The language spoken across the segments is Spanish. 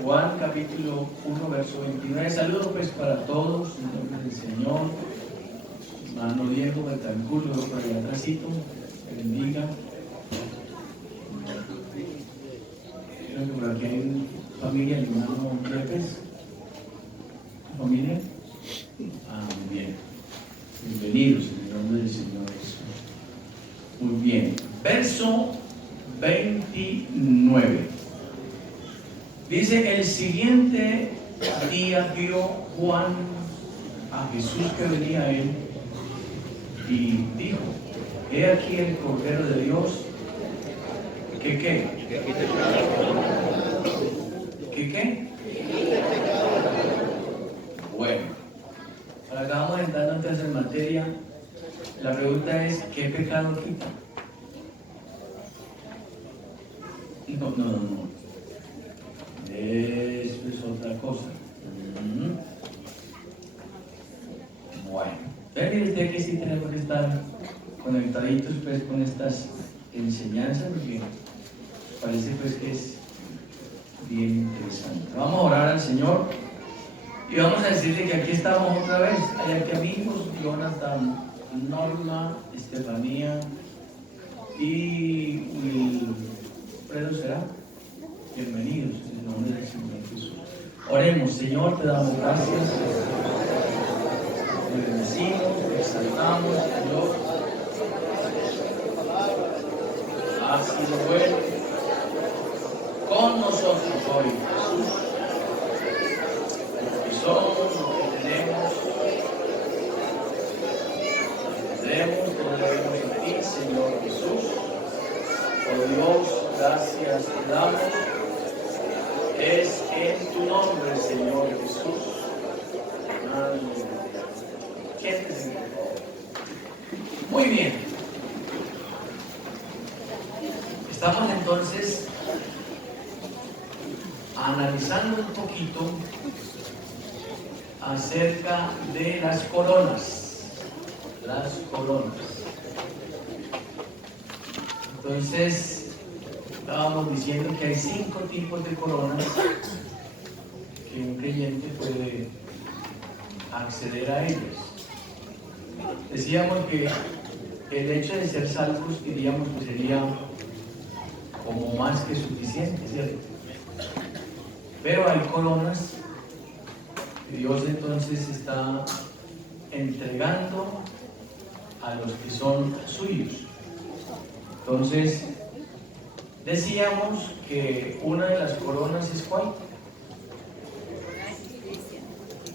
Juan capítulo 1, verso 29. Saludos pues para todos, en nombre del Señor. Hermano Diego Betancourt, luego por allá atrásito, que bendiga. Creo que por aquí hay familia, el hermano Yepes. ¿Familia? Ah, muy bien. Bienvenidos en el nombre del Señor Jesús. Muy bien. Verso 29. Dice, el siguiente día vio Juan a Jesús que venía a él y dijo, he aquí el Cordero de Dios, que ¿qué? ¿Que qué? Bueno, ahora acabamos entrando entonces en materia. La pregunta es, ¿qué pecado quita? No. Eso es otra cosa. Bueno, mire usted que sí tenemos que estar conectaditos pues con estas enseñanzas, porque parece pues que es bien interesante. Vamos a orar al Señor y vamos a decirle que aquí estamos otra vez. Hay aquí amigos, Jonathan, Norma, Estefanía y Wilfredo, ¿será? Bienvenidos en el nombre del Señor Jesús. Oremos, Señor, te damos gracias. Te bendecimos, te exaltamos, Dios. Ha sido bueno con nosotros hoy, Jesús. Lo que somos, lo que tenemos, te lo debemos a ti, Señor Jesús. Oh Dios, gracias te damos. Es en tu nombre, Señor Jesús. Aleluya. Siéntese. Muy bien. Estamos entonces analizando un poquito acerca de las coronas. Las coronas. Entonces, estábamos diciendo que hay 5 tipos de coronas que un creyente puede acceder a ellas. Decíamos que el hecho de ser salvos, diríamos que sería como más que suficiente, ¿cierto? Pero hay coronas que Dios entonces está entregando a los que son suyos. Entonces, decíamos que una de las coronas es ¿cuál?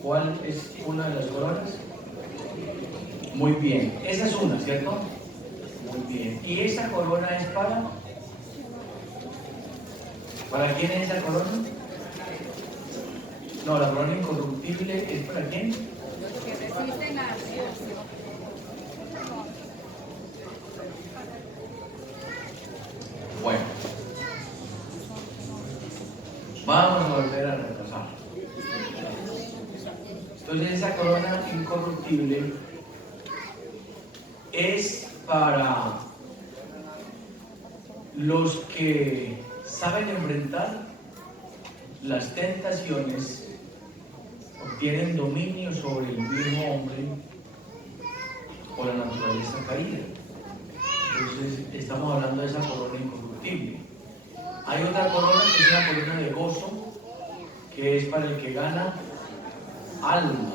¿Cuál es una de las coronas? Muy bien, esa es una, ¿cierto? Muy bien. ¿Y esa corona es para? ¿Para quién es esa corona? No, la corona incorruptible es para quién? Los que resisten a Dios. Bueno, vamos a volver a repasar. Entonces esa corona incorruptible es para los que saben enfrentar las tentaciones, obtienen dominio sobre el mismo hombre o la naturaleza caída. Entonces estamos hablando de esa corona incorruptible. Hay otra corona que es una corona de gozo, que es para el que gana almas.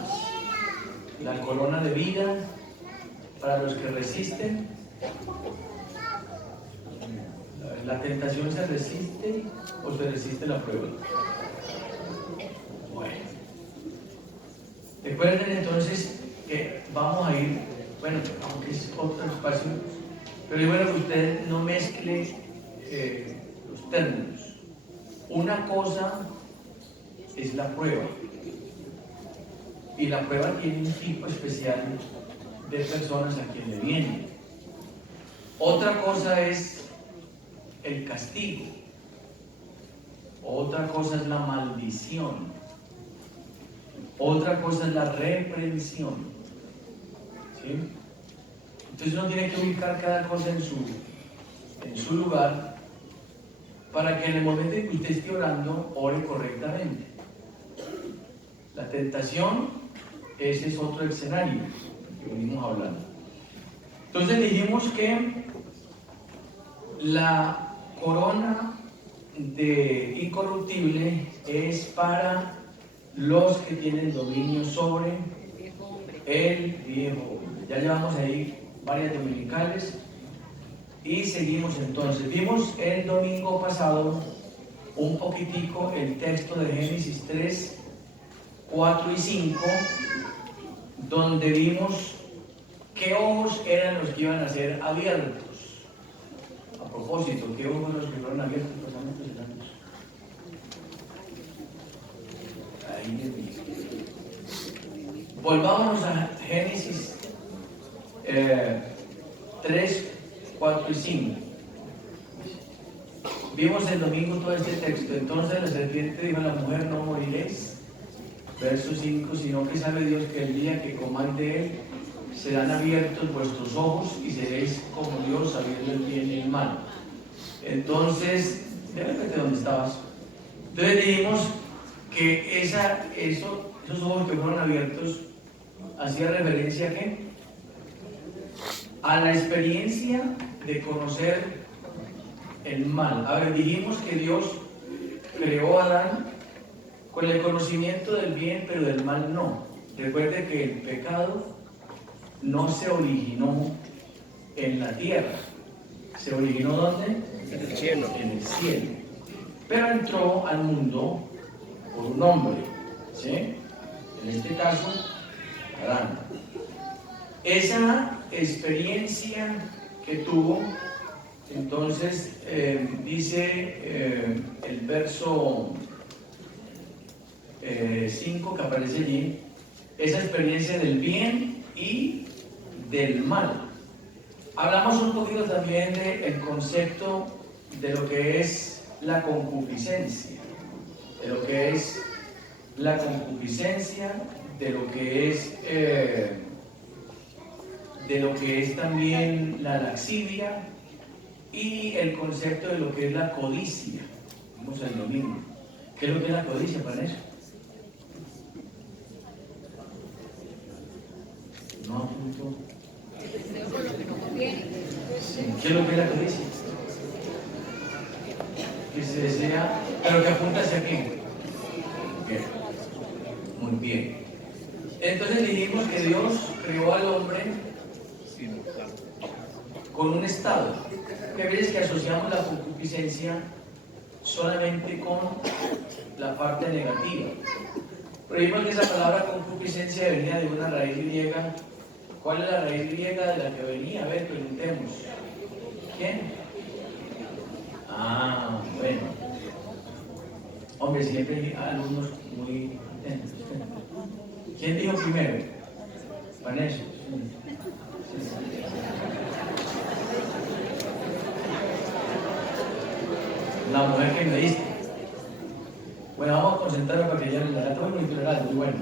La corona de vida para los que resisten. ¿La tentación se resiste o se resiste la prueba? Bueno. Recuerden entonces que vamos a ir, bueno, aunque es otro espacio, pero es bueno que usted no mezcle los términos. Una cosa es la prueba, y la prueba tiene un tipo especial de personas a quien le viene. Otra cosa es el castigo, otra cosa es la maldición, otra cosa es la reprensión, ¿sí? Entonces uno tiene que ubicar cada cosa en su lugar para que en el momento en que usted esté orando, ore correctamente. La tentación, ese es otro escenario que venimos hablando. Entonces dijimos que la corona de incorruptible es para los que tienen dominio sobre el viejo hombre. Ya llevamos ahí varias dominicales y seguimos entonces. Vimos el domingo pasado un poquitico el texto de Génesis 3, 4 y 5, donde vimos qué ojos eran los que iban a ser abiertos. A propósito, ¿qué ojos los que fueron abiertos? Ahí volvámonos a Génesis 3, 4 y 5. Vimos el domingo todo este texto. Entonces la serpiente dijo a la mujer: no moriréis. Verso 5: sino que sabe Dios que el día que comáis de él serán abiertos vuestros ojos y seréis como Dios, sabiendo el bien y el mal. Entonces, déjame ver dónde estabas. Entonces dijimos que esos ojos que fueron abiertos hacía referencia ¿a qué? A la experiencia de conocer el mal. A ver, dijimos que Dios creó a Adán con el conocimiento del bien, pero del mal no. Recuerde que el pecado no se originó en la tierra. ¿Se originó dónde? En el cielo. En el cielo. Pero entró al mundo por un hombre, ¿sí? En este caso, Adán. Esa experiencia que tuvo, entonces, dice el verso 5 que aparece allí, esa experiencia del bien y del mal. Hablamos un poquito también del concepto de lo que es la concupiscencia, de lo que es la concupiscencia, de lo que es también la laxivia y el concepto de lo que es la codicia. Vamos al domingo. ¿Qué es lo que es la codicia, para eso? No apunto. Deseo por lo que no conviene. Sí. ¿Qué es lo que es la codicia? Que se desea, pero que apunta hacia qué. Bien. Muy bien. Entonces dijimos que Dios creó al hombre con un estado. Que a veces que asociamos la concupiscencia solamente con la parte negativa. Pero vimos que esa palabra concupiscencia venía de una raíz griega. ¿Cuál es la raíz griega de la que venía? A ver, preguntemos. ¿Quién? Ah, bueno. Hombre, siempre hay alumnos muy atentos. ¿Quién dijo primero? Vanessa. La mujer que me diste. Bueno, vamos a concentrarnos para que ya la gata muy intolerante, muy bueno.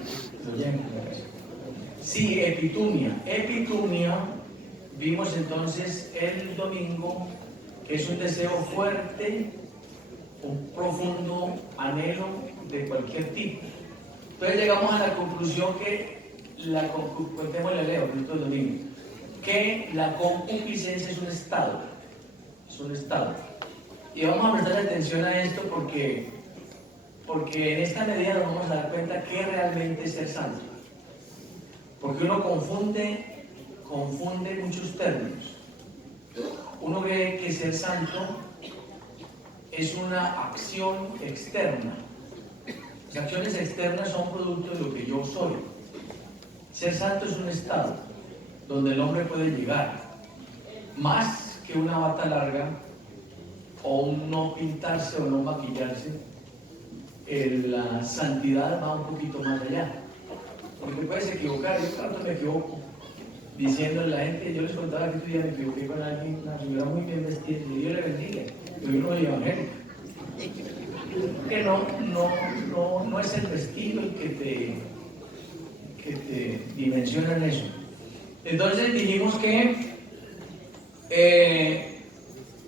Sí, epitumia. Epitumia, vimos entonces el domingo, que es un deseo fuerte, un profundo anhelo de cualquier tipo. Entonces llegamos a la conclusión que que la concupiscencia es un estado. Es un estado. Y vamos a prestar atención a esto porque en esta medida nos vamos a dar cuenta que realmente es ser santo. Porque uno confunde muchos términos. Uno cree que ser santo es una acción externa. Las acciones externas son producto de lo que yo soy. Ser santo es un estado donde el hombre puede llegar. Más que una bata larga o un no pintarse o no maquillarse, la santidad va un poquito más allá. Porque puedes equivocar, yo tanto me equivoco diciéndole a la gente, yo les contaba que este día me equivoqué con alguien, una señora muy bien vestida, y Dios le bendiga, pero yo no soy evangélico. Que no es el vestido el que te dimensiona en eso. Entonces dijimos que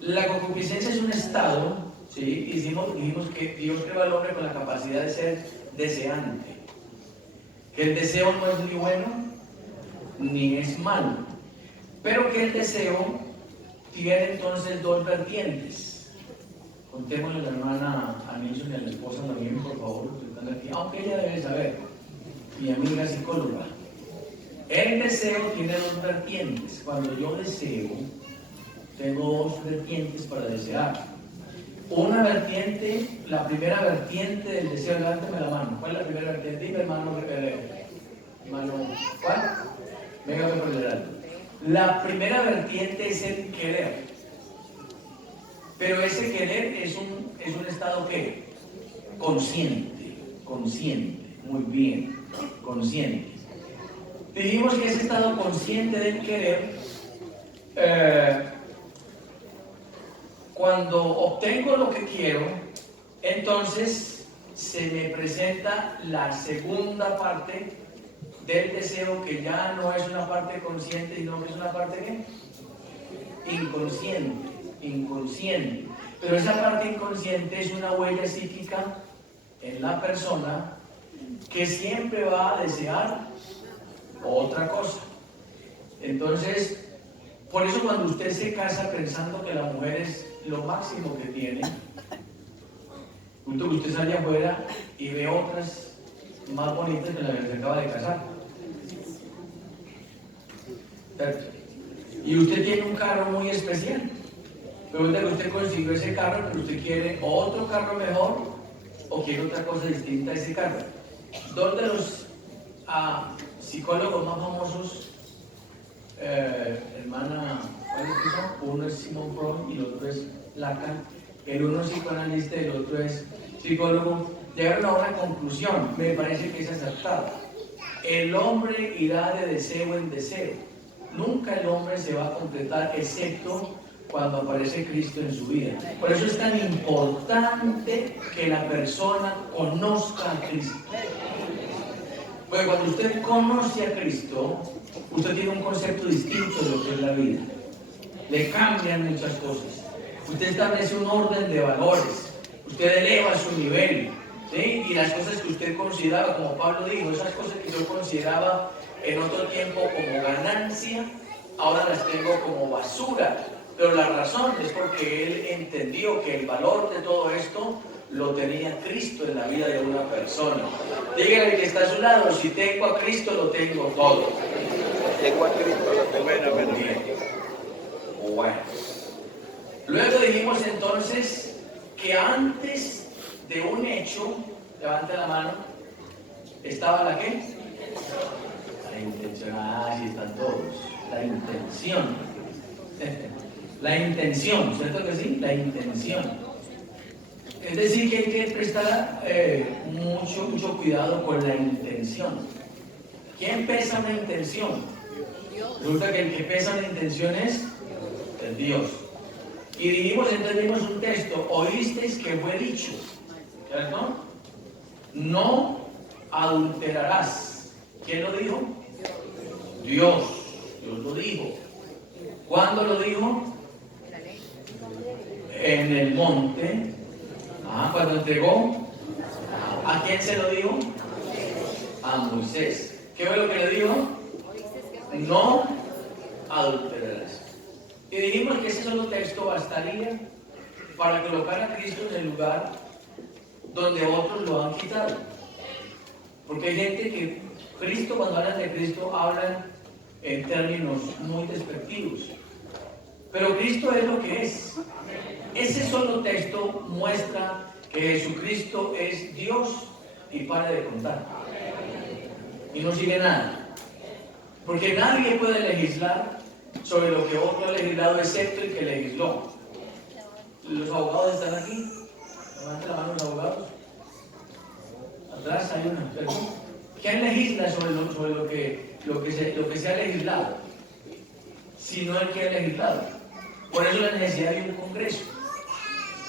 la concupiscencia es un estado Sí, dijimos que Dios creó al hombre con la capacidad de ser deseante. Que el deseo no es ni bueno ni es malo. Pero que el deseo tiene entonces dos vertientes. Contémosle a la hermana a Nilson y a la esposa también, por favor, que están aquí, aunque ella debe saber, mi amiga psicóloga. El deseo tiene dos vertientes. Cuando yo deseo, tengo dos vertientes para desear. Una vertiente, la primera vertiente del deseo, levánteme la mano. ¿Cuál es la primera vertiente? Dime, hermano, ¿cuál? Venga, por el alto. La primera vertiente es el querer. Pero ese querer es un estado ¿qué? Consciente, muy bien, consciente. Dijimos que ese estado consciente del querer, cuando obtengo lo que quiero, entonces se me presenta la segunda parte del deseo, que ya no es una parte consciente, sino que es una parte ¿qué? Inconsciente. Pero esa parte inconsciente es una huella psíquica en la persona que siempre va a desear otra cosa. Entonces, por eso cuando usted se casa pensando que la mujer es lo máximo que tiene, usted sale afuera y ve otras más bonitas que la que se acaba de casar. ¿Cierto? Y usted tiene un carro muy especial. Pregunta que usted consiguió ese carro, pero usted quiere otro carro mejor o quiere otra cosa distinta a ese carro. Dos de los psicólogos más famosos, hermana, ¿cuáles son? Uno es Sigmund Freud y el otro es Lacan. El uno es psicoanalista y el otro es psicólogo. Llegaron a una conclusión, me parece que es acertada. El hombre irá de deseo en deseo. Nunca el hombre se va a completar excepto cuando aparece Cristo en su vida. Por eso es tan importante que la persona conozca a Cristo. Porque cuando usted conoce a Cristo, usted tiene un concepto distinto de lo que es la vida. Le cambian muchas cosas. Usted establece un orden de valores. Usted eleva su nivel. ¿Sí? Y las cosas que usted consideraba, como Pablo dijo, esas cosas que yo consideraba en otro tiempo como ganancia, ahora las tengo como basura. Pero la razón es porque él entendió que el valor de todo esto lo tenía Cristo en la vida de una persona. Dígale que está a su lado, si tengo a Cristo lo tengo todo. Tengo a Cristo, lo tengo bien. Bueno. Luego dijimos entonces que antes de un hecho, levante la mano, ¿estaba la qué? La intención. Sí están todos. La intención. La intención, ¿cierto que sí? La intención. Es decir, que hay que prestar mucho cuidado con la intención. ¿Quién pesa una intención? Resulta que el que pesa una intención es el Dios. Y dijimos un texto, oísteis que fue dicho, ¿cierto? No adulterarás. ¿Quién lo dijo? Dios lo dijo. ¿Cuándo lo dijo? En el monte. Cuando entregó. ¿A quién se lo dijo? A Moisés. ¿Qué fue lo que le dijo? No adulterarás. Y dijimos que ese solo texto bastaría para colocar a Cristo en el lugar donde otros lo han quitado. Porque hay gente que Cristo, cuando hablan de Cristo, hablan en términos muy despectivos. Pero Cristo es lo que es. Ese solo texto muestra que Jesucristo es Dios y pare de contar. Y no sigue nada. Porque nadie puede legislar sobre lo que otro ha legislado excepto el que legisló. Los abogados están aquí. Levanten la mano los abogados. Atrás hay una. ¿Quién legisla sobre lo que se ha legislado? Sino el que ha legislado. Por eso la necesidad de un congreso.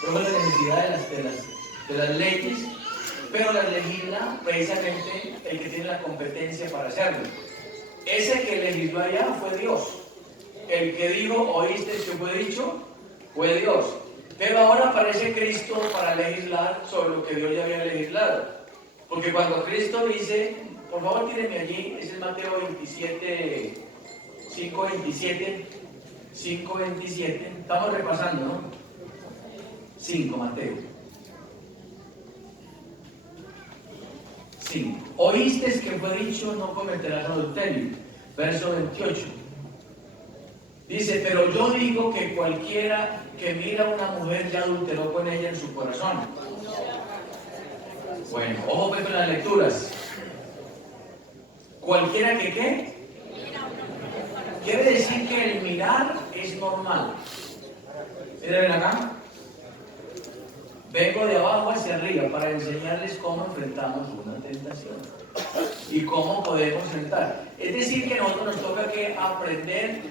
Por eso la necesidad de las leyes, pero las legisla precisamente el que tiene la competencia para hacerlo. Ese que legisló allá fue Dios. El que dijo, oíste que fue dicho, fue Dios. Pero ahora aparece Cristo para legislar sobre lo que Dios ya había legislado. Porque cuando Cristo dice, por favor tírenme allí, ese es Mateo 27, 5:27, 5:27, estamos repasando, ¿no? 5, Mateo. 5. Oísteis que fue dicho, no cometerás adulterio. Verso 28. Dice, pero yo digo que cualquiera que mira a una mujer ya adulteró con ella en su corazón. Bueno, ojo pues con las lecturas. Cualquiera que ¿qué? Quiere decir que el mirar es normal. Miren acá. Vengo de abajo hacia arriba para enseñarles cómo enfrentamos una tentación y cómo podemos enfrentar. Es decir, que a nosotros nos toca que aprender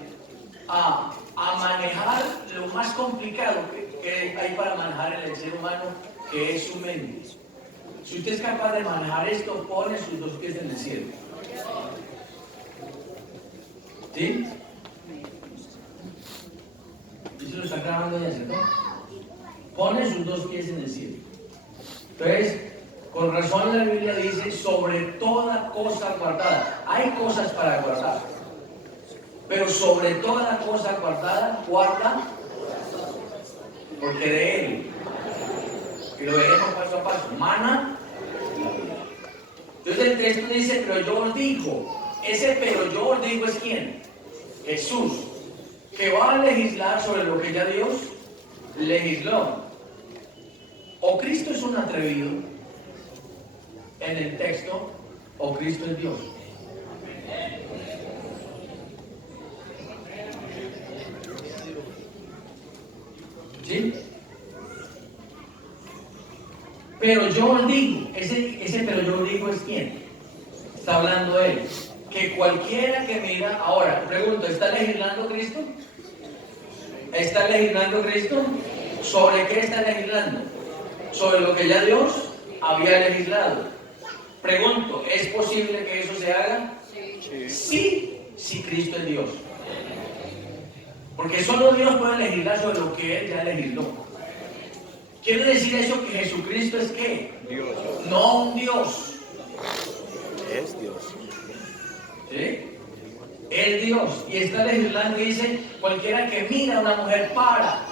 a manejar lo más complicado que hay para manejar en el ser humano, que es su mente. Si usted es capaz de manejar esto, pone sus dos pies en el cielo. ¿Sí? ¿Y se lo está grabando ya, cierto? Pone sus dos pies en el cielo. Entonces, con razón la Biblia dice, sobre toda cosa guardada. Hay cosas para guardar, pero sobre toda cosa guardada, guarda, porque de Él, y lo veremos paso a paso, mana. Entonces el texto dice, pero yo os digo, ese pero yo os digo es ¿quién? Jesús, que va a legislar sobre lo que ya Dios legisló. O Cristo es un atrevido en el texto, o Cristo es Dios. ¿Sí? Pero yo os digo, ese pero yo os digo es quién. Está hablando él. Que cualquiera que mira, ahora, pregunto, ¿está legislando Cristo? ¿Está legislando Cristo? ¿Sobre qué está legislando? Sobre lo que ya Dios había legislado. Pregunto, ¿es posible que eso se haga? Sí, si Cristo es Dios. Porque solo Dios puede legislar sobre lo que Él ya legisló. ¿Quiere decir eso que Jesucristo es qué? Dios. No un Dios. Es Dios. ¿Sí? Es Dios. Y está legislando y dice, cualquiera que mira a una mujer para.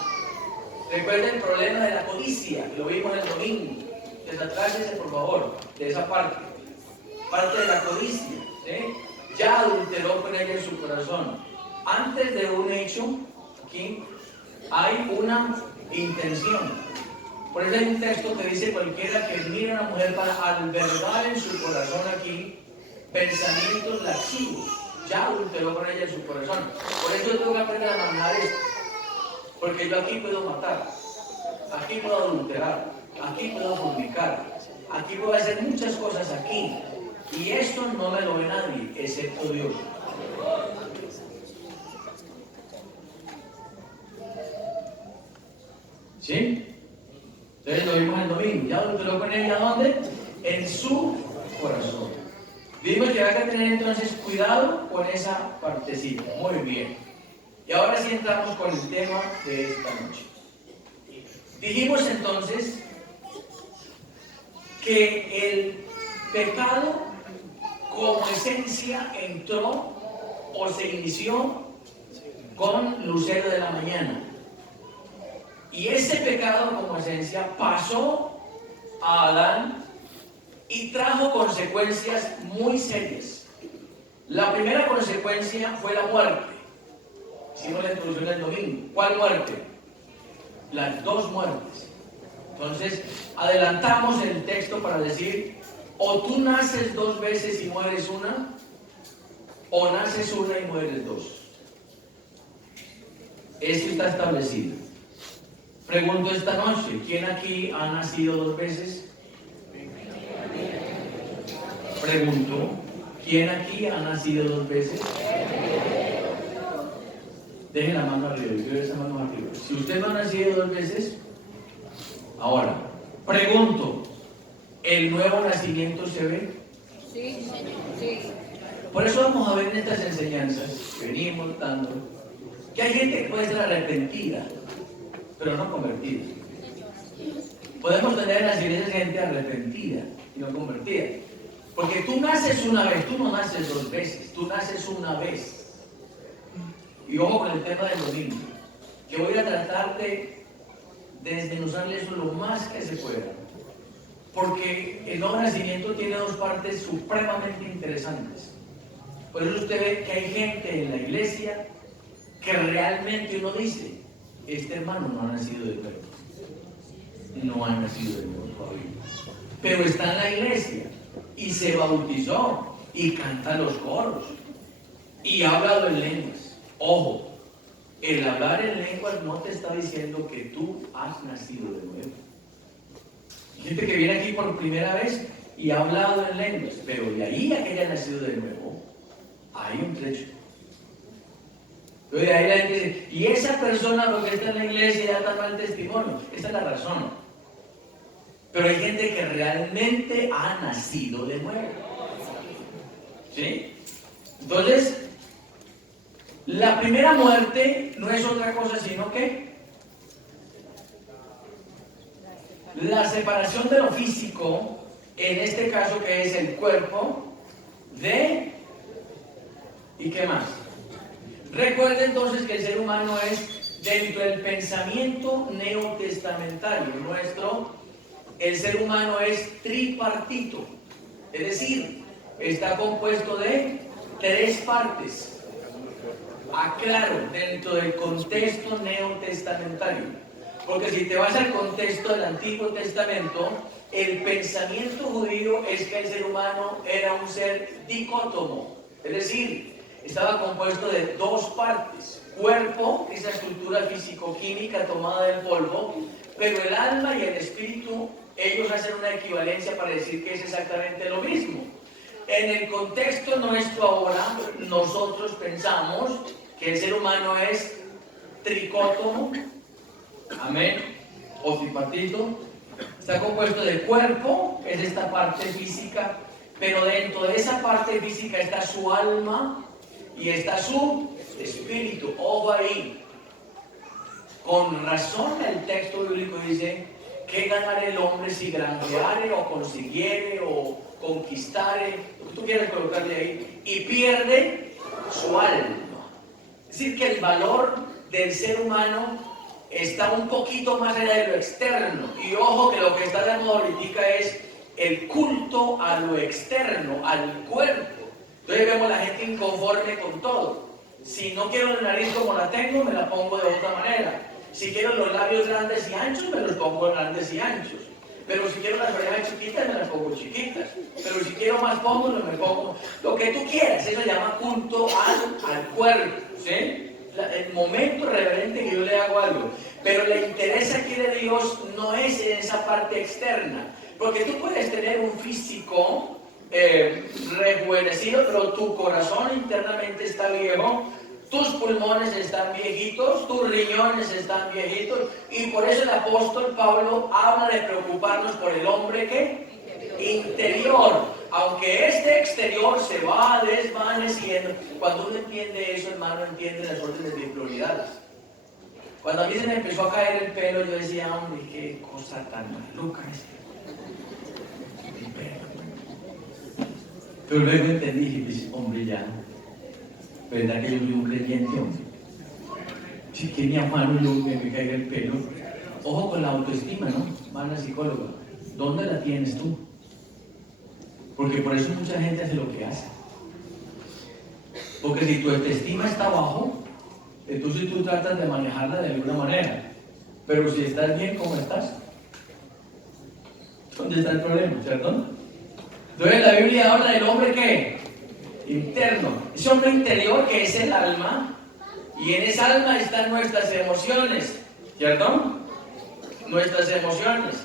Recuerda el problema de la codicia, lo vimos el domingo. Desatrácese por favor de esa parte. Parte de la codicia. ¿Sí? Ya adulteró con ella en su corazón. Antes de un hecho, aquí hay una intención. Por eso hay un texto que dice, cualquiera que mira a una mujer para albergar en su corazón aquí pensamientos lascivos, ya adulteró con ella en su corazón. Por eso tengo que aprender a manejar esto. Porque yo aquí puedo matar, aquí puedo adulterar, aquí puedo fornicar, aquí puedo hacer muchas cosas aquí. Y esto no me lo ve nadie, excepto Dios. ¿Sí? Entonces lo vimos el domingo. Ya adulteró con ella, ¿dónde? En su corazón. Dijimos que hay que tener entonces cuidado con esa partecita. Muy bien. Y ahora sí entramos con el tema de esta noche. Dijimos entonces que el pecado como esencia entró o se inició con lucero de la mañana. Y ese pecado como esencia pasó a Adán y trajo consecuencias muy serias. La primera consecuencia fue la muerte. Hicimos la introducción del domingo. ¿Cuál muerte? Las dos muertes. Entonces, adelantamos el texto para decir, o tú naces dos veces y mueres una, o naces una y mueres dos. Esto está establecido. Pregunto esta noche, ¿quién aquí ha nacido dos veces? Pregunto, ¿quién aquí ha nacido dos veces? Dejen la mano arriba, yo quiero esa mano arriba. Si usted no ha nacido dos veces, ahora, pregunto, ¿el nuevo nacimiento se ve? Sí, Señor, sí. Por eso vamos a ver en estas enseñanzas que venimos dando, que hay gente que puede ser arrepentida, pero no convertida. Podemos tener en las iglesias gente arrepentida y no convertida. Porque tú naces una vez, tú no naces dos veces, tú naces una vez. Y ojo con el tema del domingo, que voy a tratar de desmenuzarle eso lo más que se pueda. Porque el nuevo nacimiento tiene dos partes supremamente interesantes. Por eso usted ve que hay gente en la iglesia que realmente uno dice, este hermano no ha nacido de nuevo. No ha nacido de nuevo todavía. Pero está en la iglesia y se bautizó y canta los coros y ha hablado en lenguas. Ojo, el hablar en lenguas no te está diciendo que tú has nacido de nuevo. Hay gente que viene aquí por primera vez y ha hablado en lenguas, pero de ahí a que haya nacido de nuevo, hay un trecho. Entonces de ahí la gente dice, y esa persona porque está en la iglesia ya da mal testimonio. Esa es la razón. Pero hay gente que realmente ha nacido de nuevo. ¿Sí? Entonces, la primera muerte no es otra cosa sino que la separación de lo físico, en este caso que es el cuerpo, de... ¿Y qué más? Recuerda entonces que el ser humano es dentro del pensamiento neotestamentario nuestro, el ser humano es tripartito, es decir, está compuesto de tres partes. Aclaro, dentro del contexto neotestamentario, porque si te vas al contexto del Antiguo Testamento, el pensamiento judío es que el ser humano era un ser dicótomo, es decir, estaba compuesto de dos partes: cuerpo, esa estructura físico-química tomada del polvo, pero el alma y el espíritu, ellos hacen una equivalencia para decir que es exactamente lo mismo. En el contexto nuestro ahora, nosotros pensamos que el ser humano es tricótomo, amén, o tripartito. Está compuesto de cuerpo, es esta parte física, pero dentro de esa parte física está su alma y está su espíritu. Ojo ahí. Con razón el texto bíblico dice: ¿qué ganará el hombre si granjeare o consiguiere o conquistare? Lo que tú quieras colocarle ahí. Y pierde su alma. Es decir, que el valor del ser humano está un poquito más allá de lo externo. Y ojo que lo que está dando ahorita es el culto a lo externo, al cuerpo. Entonces vemos a la gente inconforme con todo. Si no quiero la nariz como la tengo, me la pongo de otra manera. Si quiero los labios grandes y anchos, me los pongo grandes y anchos. Pero si quiero las orejas chiquitas, me las pongo chiquitas. Pero si quiero más pómulos, me pongo lo que tú quieras. Eso se llama culto al cuerpo, ¿sí? El momento reverente que yo le hago algo. Pero el interés aquí de Dios no es en esa parte externa. Porque tú puedes tener un físico rejuvenecido, pero tu corazón internamente está viejo, tus pulmones están viejitos, tus riñones están viejitos, y por eso el apóstol Pablo habla de preocuparnos por el hombre ¿qué? Interior, aunque este exterior se va desvaneciendo. Cuando uno entiende eso, hermano, entiende las órdenes de prioridades. Cuando a mí se me empezó a caer el pelo, yo decía, hombre, qué cosa tan maluca esta. Pero luego entendí y dije, hombre, ya, ¿verdad que yo soy un creyente, hombre? Si que mi hermano me caiga el pelo. Ojo con la autoestima, ¿no? Va a la psicóloga. ¿Dónde la tienes tú? Porque por eso mucha gente hace lo que hace. Porque si tu autoestima está bajo, entonces tú tratas de manejarla de alguna manera. Pero si estás bien, ¿cómo estás? ¿Dónde está el problema, cierto? Entonces la Biblia habla del hombre ¿qué? Interno. Ese hombre interior que es el alma, y en esa alma están nuestras emociones, ¿cierto? Nuestras emociones.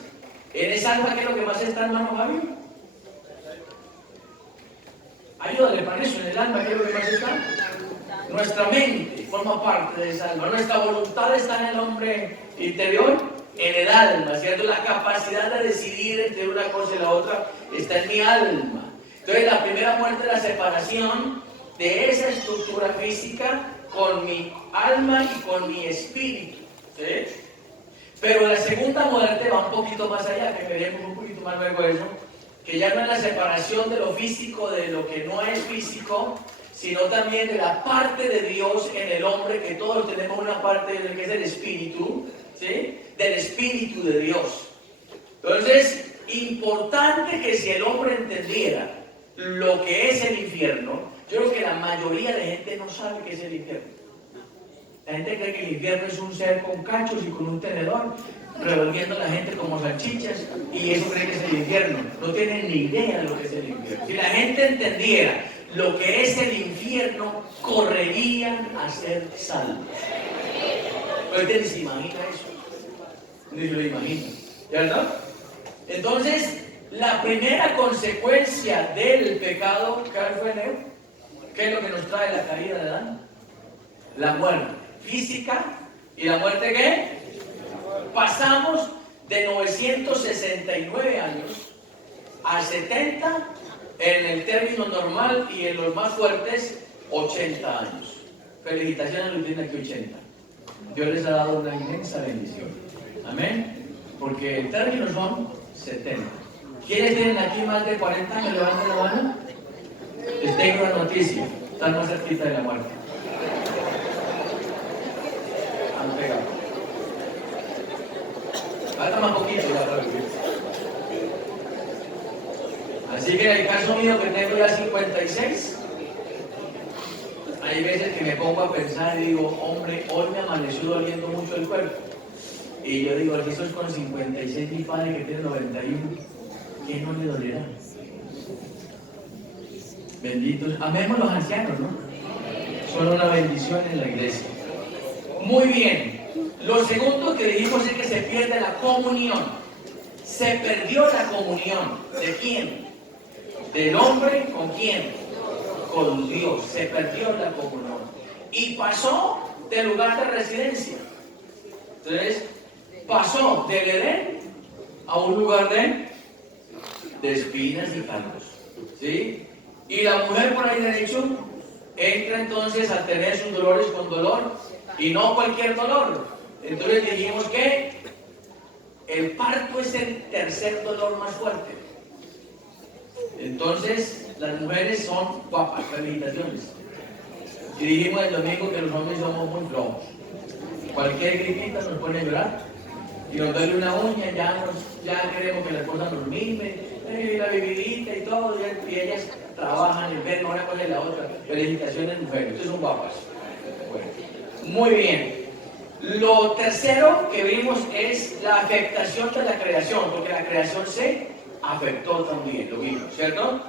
En esa alma, ¿qué es lo que más está, hermano Fabio? Ayúdale para eso, en el alma, ¿qué es lo que más está? Nuestra mente forma parte de esa alma. Nuestra voluntad está en el hombre interior, en el alma, ¿cierto? La capacidad de decidir entre una cosa y la otra está en mi alma. Entonces la primera muerte es la separación de esa estructura física con mi alma y con mi espíritu, ¿sí? Pero la segunda muerte va un poquito más allá, que veremos un poquito más luego de eso, que ya no es la separación de lo físico de lo que no es físico, sino también de la parte de Dios en el hombre, que todos tenemos una parte de que es el espíritu, ¿sí? Del espíritu de Dios. Entonces, importante que si el hombre entendiera lo que es el infierno, yo creo que la mayoría de gente no sabe qué es el infierno. La gente cree que el infierno es un ser con cachos y con un tenedor, revolviendo a la gente como salchichas, y eso cree que es el infierno. No tienen ni idea de lo que es el infierno. Si la gente entendiera lo que es el infierno, correrían a ser salvos. Pero usted ni se imagina eso. Ni se lo imagina. ¿Verdad? Entonces, la primera consecuencia del pecado, ¿qué fue, Leo? ¿Qué es lo que nos trae la caída de Adán? La muerte física. ¿Y la muerte qué? Pasamos de 969 años a 70 en el término normal y en los más fuertes 80 años. Felicitaciones a los que tienen aquí 80. Dios les ha dado una inmensa bendición. Amén. Porque el término son 70. ¿Quiénes tienen aquí más de 40 años? Levanten la mano. Les tengo una noticia. Están más cerquita de la muerte. Han pegado. Falta más poquito ya para vivir. Así que en el caso mío, que tengo ya 56, hay veces que me pongo a pensar y digo, hombre, hoy me amaneció doliendo mucho el cuerpo. Y yo digo, si eso es con 56, mi padre que tiene 91, ¿qué no le dolerá? Benditos, amemos los ancianos, ¿no? Son una bendición en la iglesia. Muy bien. Lo segundo que dijimos es que se pierde la comunión. Se perdió la comunión. ¿De quién? Del hombre, ¿con quién? Con Dios. Se perdió la comunión. Y pasó del lugar de residencia. Entonces, pasó del Edén a un lugar de espinas y cardos. ¿Sí? Y la mujer por ahí derecho entra entonces a tener sus dolores con dolor, y no cualquier dolor. Entonces dijimos que el parto es el tercer dolor más fuerte. Entonces las mujeres son guapas, felicitaciones. Y dijimos el domingo que los hombres somos muy flojos. Cualquier gripita nos pone a llorar, y nos duele una uña, ya queremos que la esposa nos mime, la bebidita y todo, y ellas trabajan en ver una cosa y la otra. Felicitaciones, mujeres, ustedes son guapas. Bueno, muy bien. Lo tercero que vimos es la afectación de la creación, porque la creación se afectó también, lo vimos, ¿cierto?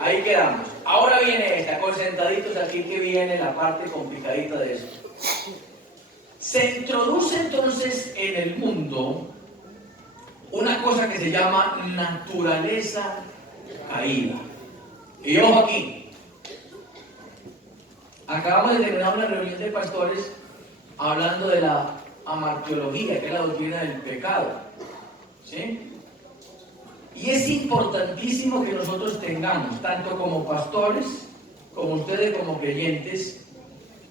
Ahí quedamos. Ahora viene esta, concentraditos aquí, que viene la parte complicadita de eso. Se introduce entonces en el mundo una cosa que se llama naturaleza caída. Y ojo aquí, acabamos de terminar una reunión de pastores hablando de la amartiología, que es la doctrina del pecado, ¿sí? Y es importantísimo que nosotros tengamos, tanto como pastores, como ustedes como creyentes,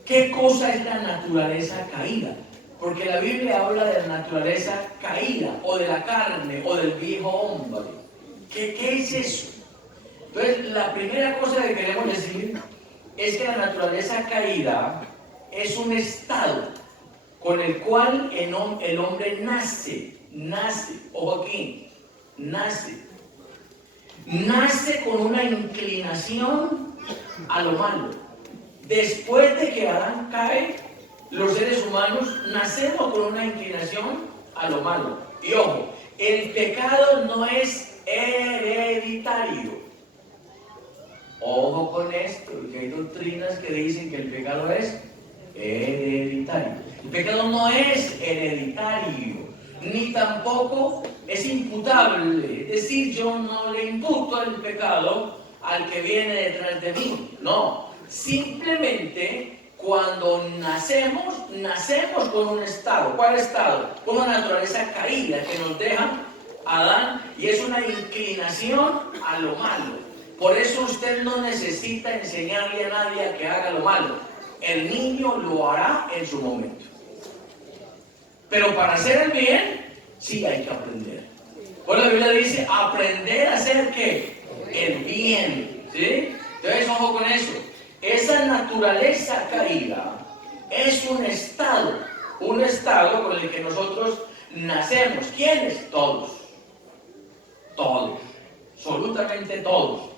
qué cosa es la naturaleza caída. Porque la Biblia habla de la naturaleza caída, o de la carne, o del viejo hombre. ¿Qué es eso? Entonces, la primera cosa que queremos decir es que la naturaleza caída es un estado con el cual el hombre nace, ojo aquí, nace con una inclinación a lo malo. Después de que Adán cae, los seres humanos nacemos con una inclinación a lo malo. Y ojo, el pecado no es hereditario. Ojo con esto, porque hay doctrinas que dicen que el pecado es hereditario. El pecado no es hereditario, ni tampoco es imputable. Es decir, yo no le imputo el pecado al que viene detrás de mí. No, simplemente cuando nacemos con un estado. ¿Cuál estado? Con una naturaleza caída que nos deja Adán, y es una inclinación a lo malo. Por eso usted no necesita enseñarle a nadie a que haga lo malo. El niño lo hará en su momento. Pero para hacer el bien, sí hay que aprender. Por la Biblia dice, aprender a hacer ¿qué? El bien. ¿Sí? Entonces, ojo con eso. Esa naturaleza caída es un estado con el que nosotros nacemos. ¿Quiénes? Todos. Todos. Absolutamente todos.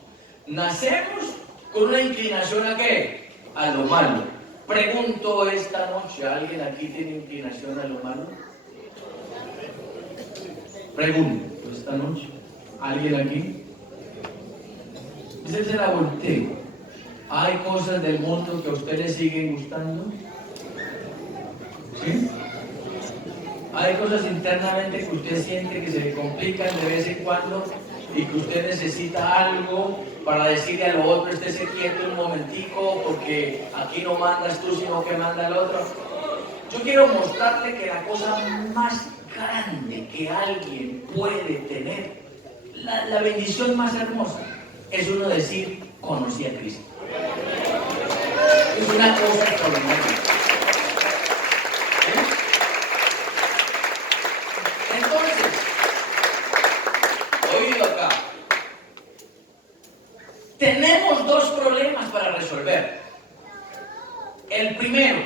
Nacemos con una inclinación ¿a qué? A lo malo. Pregunto esta noche, ¿alguien aquí tiene inclinación a lo malo? Pregunto esta noche, ¿alguien aquí? Ese se la volteo. ¿Hay cosas del mundo que a usted le siguen gustando? ¿Sí? ¿Hay cosas internamente que usted siente que se le complican de vez en cuando y que usted necesita algo para decirle a lo otro, estése quieto un momentico porque aquí no mandas tú sino que manda el otro? Yo quiero mostrarle que la cosa más grande que alguien puede tener, la bendición más hermosa, es uno decir, conocí a Cristo. Es una cosa extraordinaria. Entonces, oído acá. Tenemos dos problemas para resolver. El primero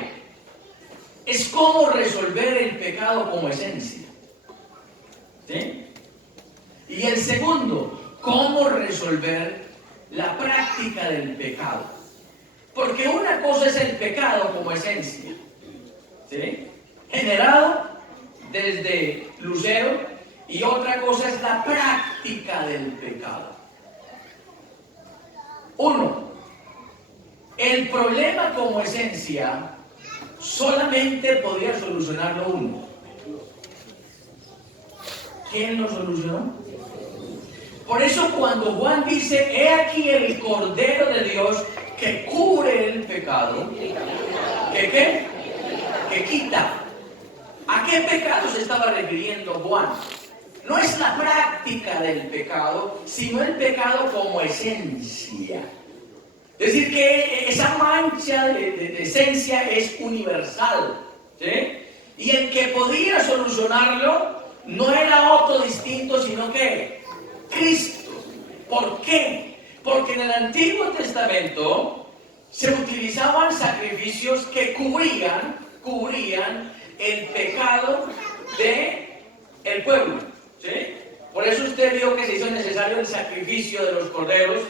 es cómo resolver el pecado como esencia. ¿Sí? Y el segundo, cómo resolver la práctica del pecado. Porque una cosa es el pecado como esencia, ¿sí? Generado desde Lucero, y otra cosa es la práctica del pecado. Uno, el problema como esencia solamente podía solucionarlo uno. ¿Quién lo solucionó? Por eso cuando Juan dice, he aquí el Cordero de Dios que cubre el pecado, ¿que qué? Que quita. ¿A qué pecado se estaba refiriendo Juan? No es la práctica del pecado, sino el pecado como esencia. Es decir, que esa mancha de esencia es universal, ¿sí? Y el que podía solucionarlo no era otro distinto, sino que Cristo. ¿Por qué? Porque en el Antiguo Testamento se utilizaban sacrificios que cubrían el pecado del pueblo, ¿sí? Por eso usted vio que se hizo necesario el sacrificio de los corderos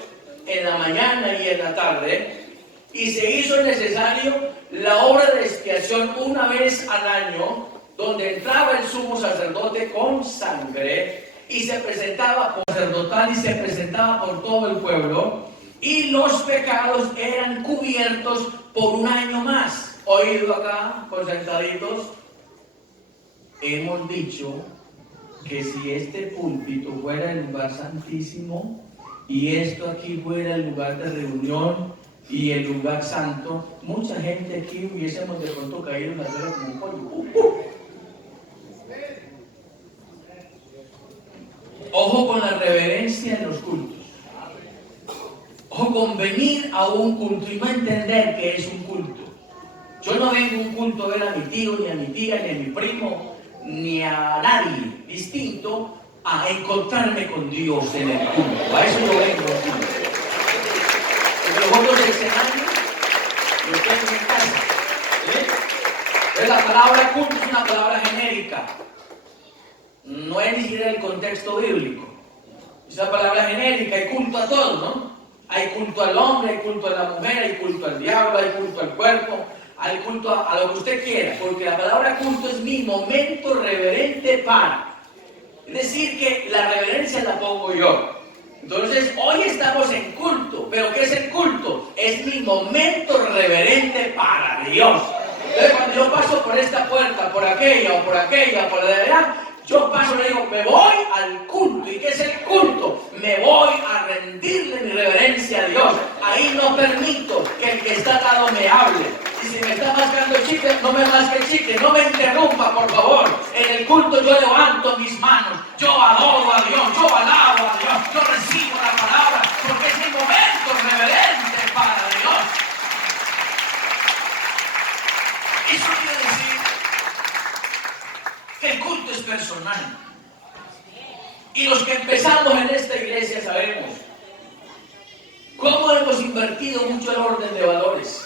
en la mañana y en la tarde, y se hizo necesario la obra de expiación una vez al año, donde entraba el sumo sacerdote con sangre y se presentaba por sacerdotal y se presentaba por todo el pueblo, y los pecados eran cubiertos por un año más. Oído acá, concentraditos, hemos dicho que si este púlpito fuera el lugar santísimo y esto aquí fuera el lugar de reunión y el lugar santo, mucha gente aquí hubiésemos de pronto caído en la tierra como un pollo. Ojo con la reverencia en los cultos. Ojo con venir a un culto y no entender que es un culto. Yo no vengo a un culto a ver a mi tío, ni a mi tía, ni a mi primo, ni a nadie distinto, a encontrarme con Dios en el culto. A eso yo vengo aquí. Porque los otros escenarios los tengo en casa. ¿Sí? Entonces la palabra culto es una palabra genérica. No es ni siquiera el contexto bíblico. Esa palabra genérica, hay culto a todo, ¿no? Hay culto al hombre, hay culto a la mujer, hay culto al diablo, hay culto al cuerpo, hay culto a lo que usted quiera, porque la palabra culto es mi momento reverente para. Es decir, que la reverencia la pongo yo. Entonces, hoy estamos en culto, pero ¿qué es el culto? Es mi momento reverente para Dios. Entonces, cuando yo paso por esta puerta, por aquella, o por allá, yo paso y le digo, me voy al culto. ¿Y qué es el culto? Me voy a rendirle mi reverencia a Dios. Ahí no permito que el que está al lado me hable. Y si me está mascando el chicle, no me masque el chicle, no me interrumpa, por favor. En el culto yo levanto mis manos, yo adoro a Dios, yo alabo a Dios, yo recibo la palabra, porque es mi momento reverente para Dios. Eso quiere decir hermano. Y los que empezamos en esta iglesia sabemos cómo hemos invertido mucho el orden de valores.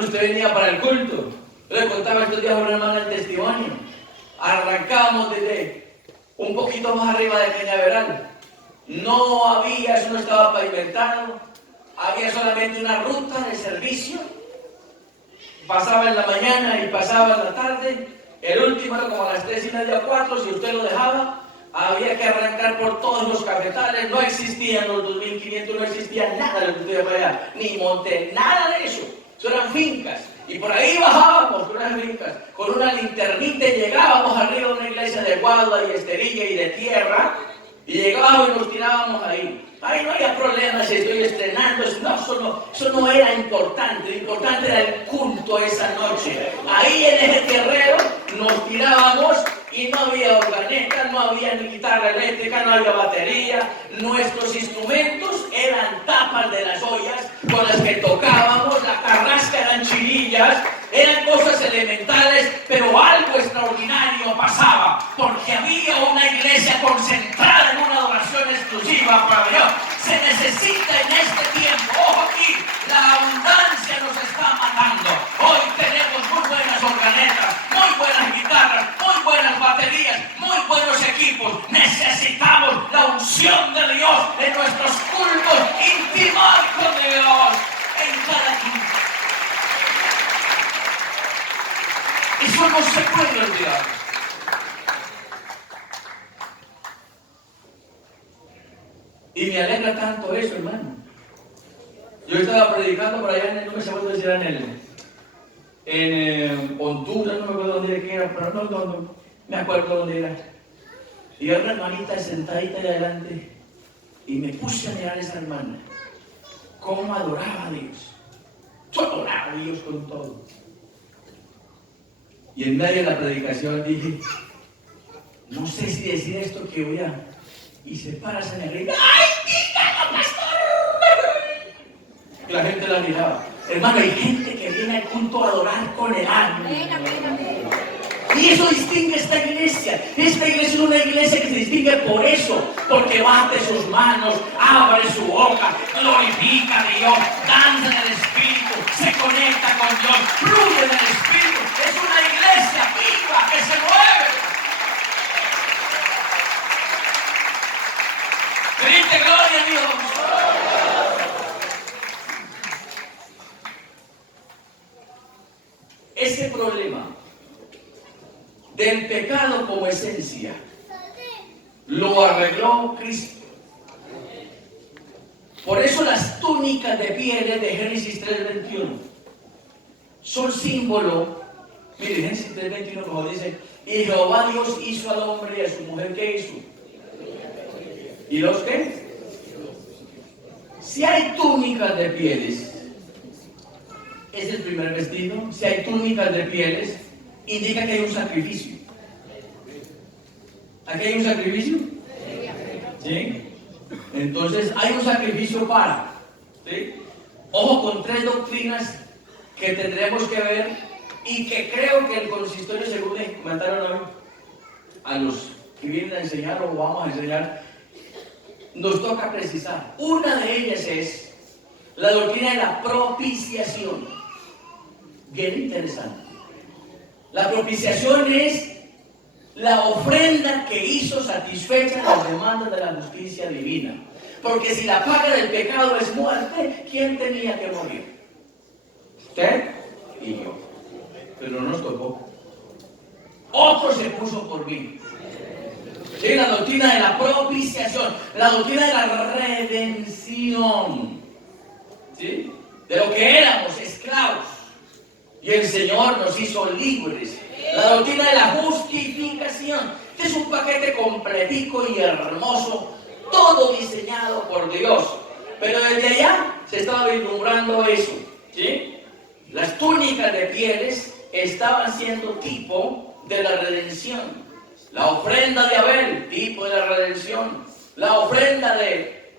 Usted venía para el culto. Yo le contaba estos días a una hermana el testimonio. Arrancábamos desde un poquito más arriba de Peñaveral. No había, eso no estaba pavimentado. Había solamente una ruta de servicio. Pasaba en la mañana y pasaba en la tarde. El último era como a las 3:30 o 4. Si usted lo dejaba, había que arrancar por todos los cafetales. No existían los 2500, no existía nada de lo que usted para allá. Ni monte, nada de eso. Eso eran fincas. Y por ahí bajábamos con unas fincas. Con una linternita llegábamos arriba de una iglesia de guadua y esterilla y de tierra. Y llegábamos y nos tirábamos ahí. Ahí no había problema si estoy estrenando. Eso no era importante. Lo importante era el culto esa noche. Ahí en ese terreno nos tirábamos y no había organeta, no había ni guitarra eléctrica, no había batería. Nuestros instrumentos eran tapas de las ollas con las que tocábamos. La carrasca eran chirillas. Eran cosas elementales, pero algo extraordinario pasaba, porque había una iglesia concentrada en una adoración exclusiva para Dios. Se necesita en este tiempo, ojo aquí, la abundancia nos está matando. Hoy tenemos muy buenas organetas, muy buenas guitarras, muy buenas baterías, muy buenos equipos. Necesitamos la unción de Dios en nuestros cultos, intimar con Dios en cada culto. Eso no se puede olvidar. Y me alegra tanto eso, hermano. Yo estaba predicando por allá, no me acuerdo si era en Honduras, no me acuerdo dónde era, pero no me acuerdo dónde era. Y había una hermanita sentadita ahí adelante y me puse a mirar a esa hermana. Cómo adoraba a Dios. Yo adoraba a Dios con todo. Y en medio de la predicación dije, no sé si decir esto que voy a... Y se para esa negrita, ¡ay, dígalo, pastor! Y la gente la miraba. Hermano, hay gente que viene al culto a adorar con el alma. Y eso distingue esta iglesia. Esta iglesia es una iglesia que se distingue por eso, porque bate sus manos, abre su boca, glorifica a Dios, danza en el Espíritu, se conecta con Dios, fluye en el Espíritu. Es una iglesia viva que se mueve. Grite gloria a Dios. Ese problema del pecado como esencia lo arregló Cristo. Por eso las túnicas de pieles de Génesis 3:21 son símbolo. Mire, Génesis 3:21 como dice, y Jehová Dios hizo al hombre y a su mujer, ¿qué hizo? ¿Y los qué? Si hay túnicas de pieles, es el primer vestido. Si hay túnicas de pieles, indica que hay un sacrificio. ¿Aquí hay un sacrificio? ¿Sí? Entonces hay un sacrificio para. ¿Sí? Ojo con tres doctrinas que tendremos que ver y que creo que el consistorio, según les comentaron hoy, a los que vienen a enseñar o vamos a enseñar, nos toca precisar. Una de ellas es la doctrina de la propiciación. Bien interesante. La propiciación es la ofrenda que hizo satisfecha las demandas de la justicia divina. Porque si la paga del pecado es muerte, ¿quién tenía que morir? Usted y yo. Pero no nos tocó. Otro se puso por mí. Sí, la doctrina de la propiciación, la doctrina de la redención. ¿Sí? De lo que éramos esclavos. Y el Señor nos hizo libres. La doctrina de la justificación. Este es un paquete completico y hermoso, todo diseñado por Dios. Pero desde allá se estaba vislumbrando eso. ¿Sí? Las túnicas de pieles estaban siendo tipo de la redención. La ofrenda de Abel, tipo de la redención. La ofrenda de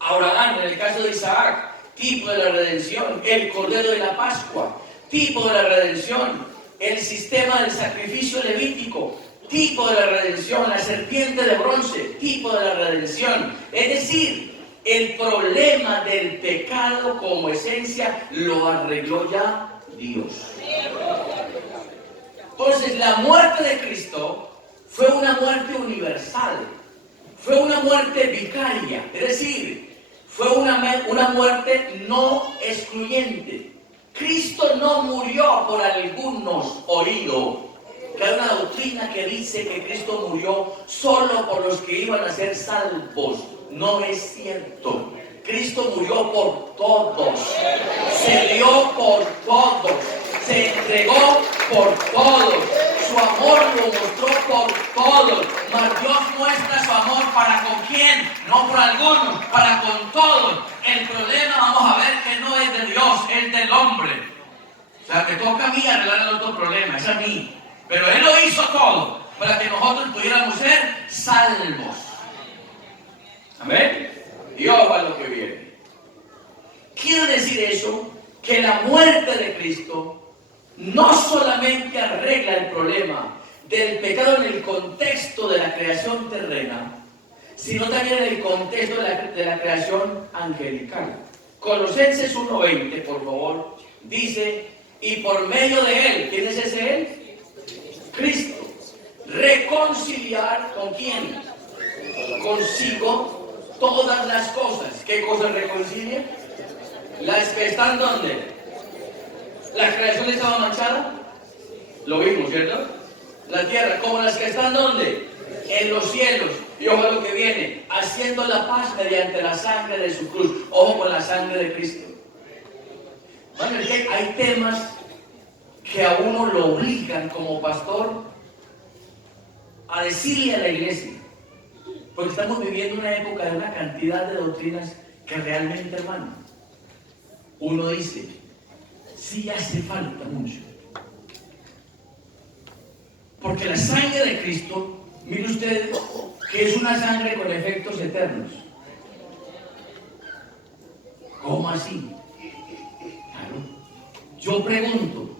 Abraham, en el caso de Isaac, tipo de la redención. El cordero de la Pascua, tipo de la redención. el sistema del sacrificio levítico, tipo de la redención, la serpiente de bronce, tipo de la redención. Es decir, el problema del pecado como esencia lo arregló ya Dios. Entonces, la muerte de Cristo fue una muerte universal, fue una muerte vicaria, es decir, fue una muerte no excluyente. Cristo no murió por algunos oídos, que hay una doctrina que dice que Cristo murió solo por los que iban a ser salvos. No es cierto. Cristo murió por todos, se dio por todos, se entregó por todos, su amor lo mostró por todos. Mas Dios muestra su amor ¿para con quién? No por algunos, para con todos. El problema, vamos a ver, que no es de Dios, es del hombre. O sea, me toca a mí arreglar el otro problema, es a mí. Pero Él lo hizo todo para que nosotros pudiéramos ser salvos. Amén. Dios va a lo que viene. Quiere decir eso, que la muerte de Cristo no solamente arregla el problema del pecado en el contexto de la creación terrena, sino también en el contexto de la creación angelical. Colosenses 1:20, por favor, dice: y por medio de Él, ¿quién es ese Él? Cristo. Reconciliar, ¿con quién? Consigo todas las cosas. ¿Qué cosas reconcilia? Las que están ¿dónde? La creación estaba manchada. Lo vimos, ¿cierto? La tierra, como las que están ¿dónde? En los cielos. Y ojo a lo que viene, haciendo la paz mediante la sangre de su cruz. Ojo con la sangre de Cristo. Bueno, es que hay temas que a uno lo obligan como pastor a decirle a la iglesia, porque estamos viviendo una época de una cantidad de doctrinas que realmente, hermano, uno dice, sí hace falta mucho. Porque la sangre de Cristo, mire usted, que es una sangre con efectos eternos. ¿Cómo así? Claro. Yo pregunto,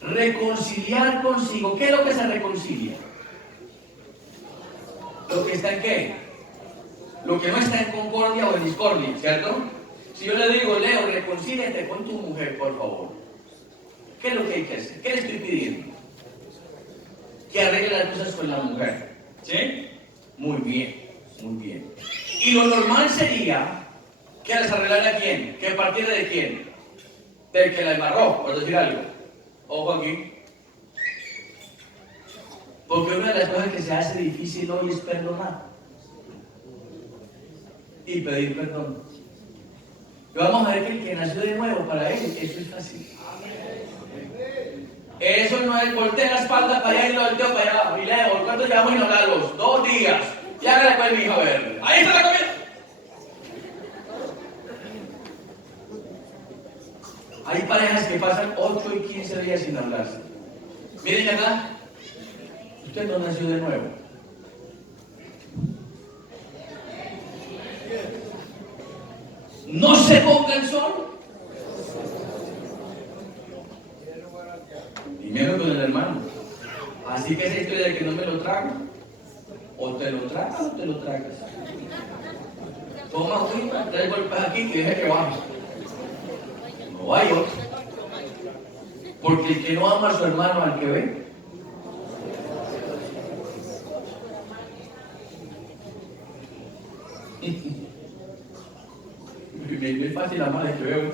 reconciliar consigo, ¿qué es lo que se reconcilia? ¿Lo que está en qué? Lo que no está en concordia o en discordia, ¿cierto? Si yo le digo, Leo, reconcíliate con tu mujer, por favor, ¿qué es lo que hay que hacer? ¿Qué le estoy pidiendo? Que arregle las cosas con la mujer, ¿sí? Muy bien, muy bien. Y lo normal sería que las arreglara ¿quién? ¿Que partiera de quién? Del que la embarró, por decir algo. Ojo aquí. Porque una de las cosas que se hace difícil hoy es perdonar y pedir perdón. Y vamos a ver que el que nació de nuevo, para él eso es fácil. Eso no es voltear la espalda para allá y lo volteo para allá. Y Leo, ¿cuánto llevamos ignorarlos? 2 días. Y hágale pues, mi hijo, a ver. Ahí está la comida. Hay parejas que pasan 8 y 15 días sin hablarse. Miren acá. Usted no nació de nuevo. No se ponga el sol. Y menos con el hermano. Así que esa historia de que no me lo trago. O te lo tragas o te lo tragas. Toma agüita, trae golpes aquí y deja que baje. No hay otro. Porque el que no ama a su hermano al que ve, me es fácil amar al que veo.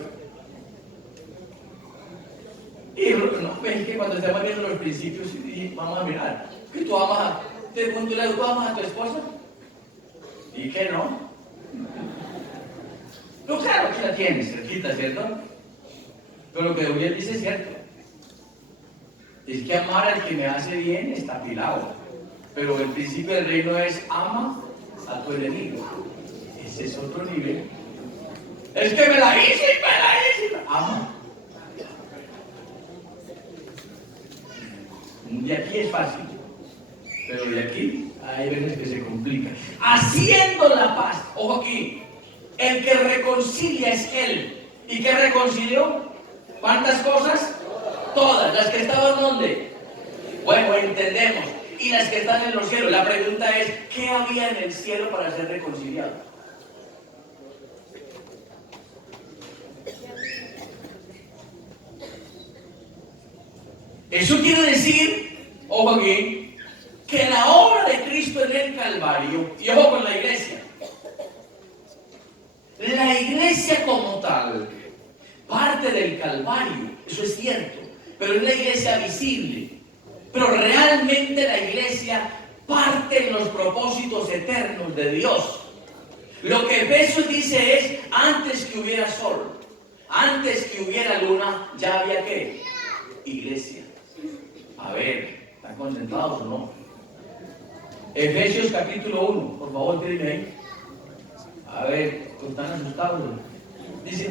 Y no ves que cuando estamos viendo los principios y vamos a mirar, que tú amas a, tú amas a tu esposa y que no. No, claro que la tienes cerquita, ¿cierto? Pero lo que Gabriel dice es cierto. Es que amar al que me hace bien está pilado. Pero el principio del reino es ama a tu enemigo. Ese es otro nivel. Es que me la hice y me la hice. Ama. De aquí es fácil. Pero de aquí hay veces que se complica. Haciendo la paz. Ojo aquí. El que reconcilia es Él. ¿Y qué reconcilió? ¿Cuántas cosas? Todas. ¿Las que estaban dónde? Bueno, entendemos. Y las que están en los cielos. La pregunta es, ¿qué había en el cielo para ser reconciliado? Eso quiere decir, ojo aquí, que la obra de Cristo en el Calvario, y ojo con la iglesia como tal, parte del Calvario, eso es cierto, pero es la iglesia visible. Pero realmente la iglesia parte en los propósitos eternos de Dios. Lo que Efesios dice es, antes que hubiera sol, antes que hubiera luna, ya había ¿qué? Iglesia. A ver, ¿están concentrados o no? Efesios capítulo 1, por favor, tírenme ahí. A ver, ¿están asustados? Dice,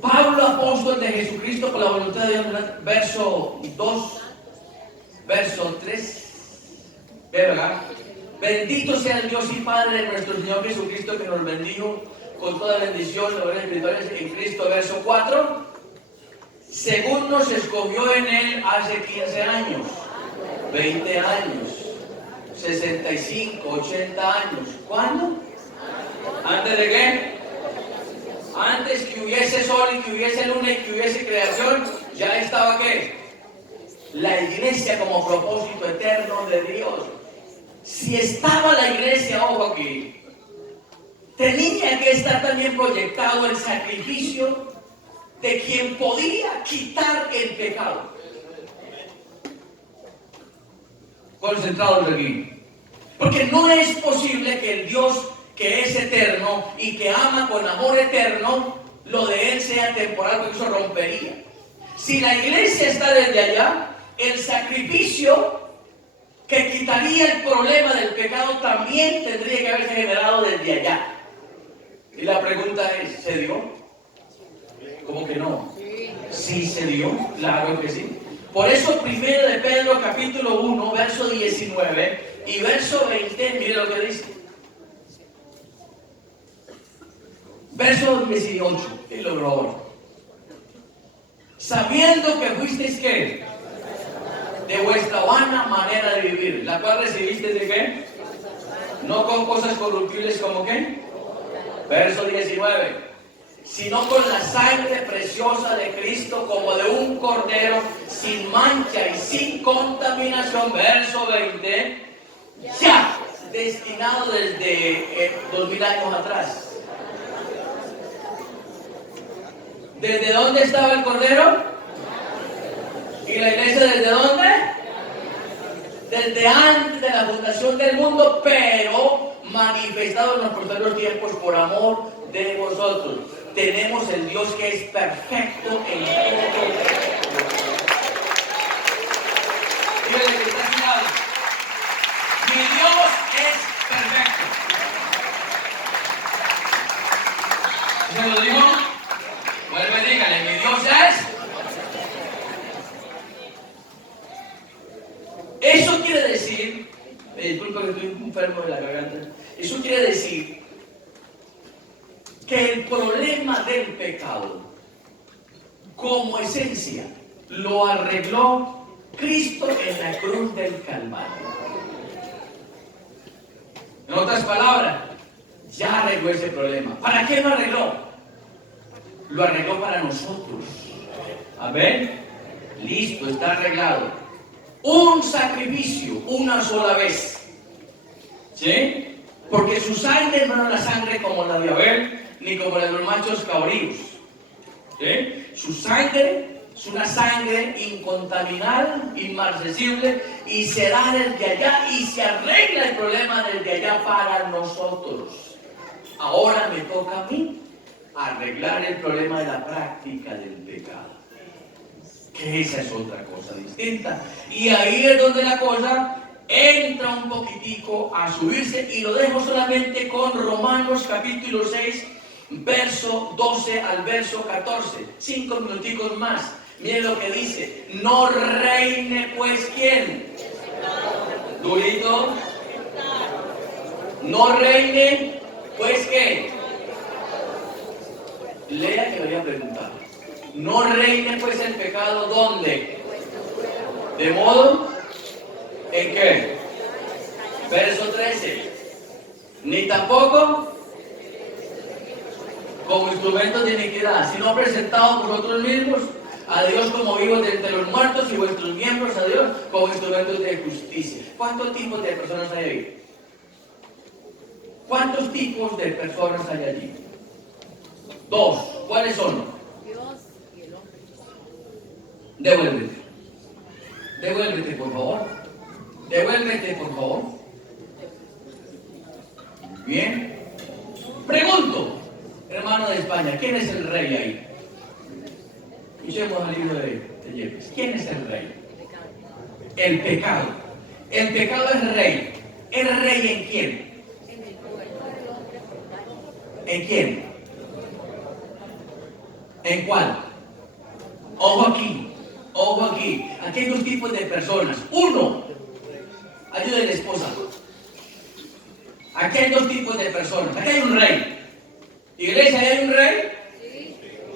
Pablo, apóstol de Jesucristo por la voluntad de Dios, verso 2, verso 3, ¿verdad? Bendito sea el Dios y Padre de nuestro Señor Jesucristo, que nos bendijo con toda bendición, gloria espirituales en Cristo, verso 4, según nos escogió en Él hace 15 años, 20 años, 65, 80 años. ¿Cuándo? ¿Antes de qué? Antes que hubiese sol y que hubiese luna y que hubiese creación, ya estaba ¿qué? La iglesia como propósito eterno de Dios. Si estaba la iglesia, ojo aquí, tenía que estar también proyectado el sacrificio de quien podía quitar el pecado. Concentrados aquí. Porque no es posible que el Dios que es eterno y que ama con amor eterno, lo de Él sea temporal, porque eso rompería. Si la iglesia está desde allá, el sacrificio que quitaría el problema del pecado también tendría que haberse generado desde allá. Y la pregunta es, ¿se dio? ¿Cómo que no? Sí se dio, claro que sí. Por eso primero de Pedro capítulo 1, verso 19 y verso 20, mire lo que dice. Verso 18, y lo logró ahora. Sabiendo que fuisteis ¿qué? De vuestra vana manera de vivir, la cual recibisteis ¿de qué? No con cosas corruptibles como ¿qué? Verso 19, sino con la sangre preciosa de Cristo, como de un cordero, sin mancha y sin contaminación. Verso 20, ya destinado desde 2000 años atrás. ¿Desde dónde estaba el cordero? ¿Y la iglesia desde dónde? Desde antes de la fundación del mundo, pero manifestado en los posteriores tiempos por amor de vosotros. Tenemos el Dios que es perfecto en todo. Dígale que está a su lado. Mi Dios es perfecto. ¿Se lo digo? Vuelve, dígale, mi Dios es. Eso quiere decir, me disculpo que estoy enfermo de la garganta, eso quiere decir que el problema del pecado, como esencia, lo arregló Cristo en la cruz del Calvario. En otras palabras, ya arregló ese problema. ¿Para qué lo arregló? Lo arregló para nosotros. Amén. Listo, está arreglado. Un sacrificio, una sola vez. ¿Sí? Porque su sangre no era la sangre como la de Abel, ni como la de los machos cabríos. ¿Sí? Su sangre es una sangre incontaminada, inmarcesible, y se da desde allá y se arregla el problema desde allá para nosotros. Ahora me toca a mí arreglar el problema de la práctica del pecado, que esa es otra cosa distinta, y ahí es donde la cosa entra un poquitico a subirse, y lo dejo solamente con Romanos capítulo 6, verso 12 al verso 14, 5 minuticos más. Miren lo que dice: no reine pues ¿quién? Durito. No reine pues ¿qué? Lea que voy a preguntar. No reine pues el pecado, ¿dónde? ¿De modo? ¿En qué? Verso 13. Ni tampoco como instrumentos de iniquidad, sino presentados vosotros mismos a Dios como vivos de entre los muertos y vuestros miembros a Dios como instrumentos de justicia. ¿Cuántos tipos de personas hay ahí? ¿Cuántos tipos de personas hay allí? Dos. ¿Cuáles son? Dios y el hombre. Devuélvete. Devuélvete, por favor. Devuélvete, por favor. Bien. Pregunto, hermano de España, ¿quién es el rey ahí? Escuchemos al libro de Yepes. ¿Quién es el rey? El pecado. El pecado es rey. ¿Es rey en quién? ¿En quién? ¿En cuál? Ojo aquí. Ojo aquí. Aquí hay dos tipos de personas. Uno, ayuda a la esposa. Aquí hay dos tipos de personas. Aquí hay un rey. Iglesia, ¿ahí hay un rey?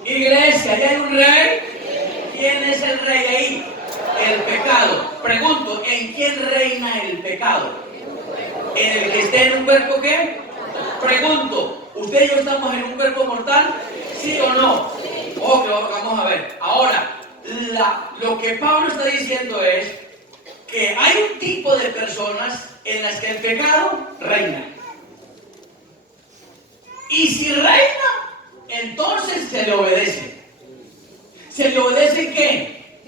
Iglesia, ¿ahí hay un rey? ¿Quién es el rey ahí? El pecado. Pregunto, ¿en quién reina el pecado? ¿En el que esté en un cuerpo qué? Pregunto, ¿usted y yo estamos en un cuerpo mortal? ¿Sí o no? Ok, vamos a ver. Ahora, lo que Pablo está diciendo es que hay un tipo de personas en las que el pecado reina. Y si reina, entonces se le obedece. ¿Se le obedece en qué?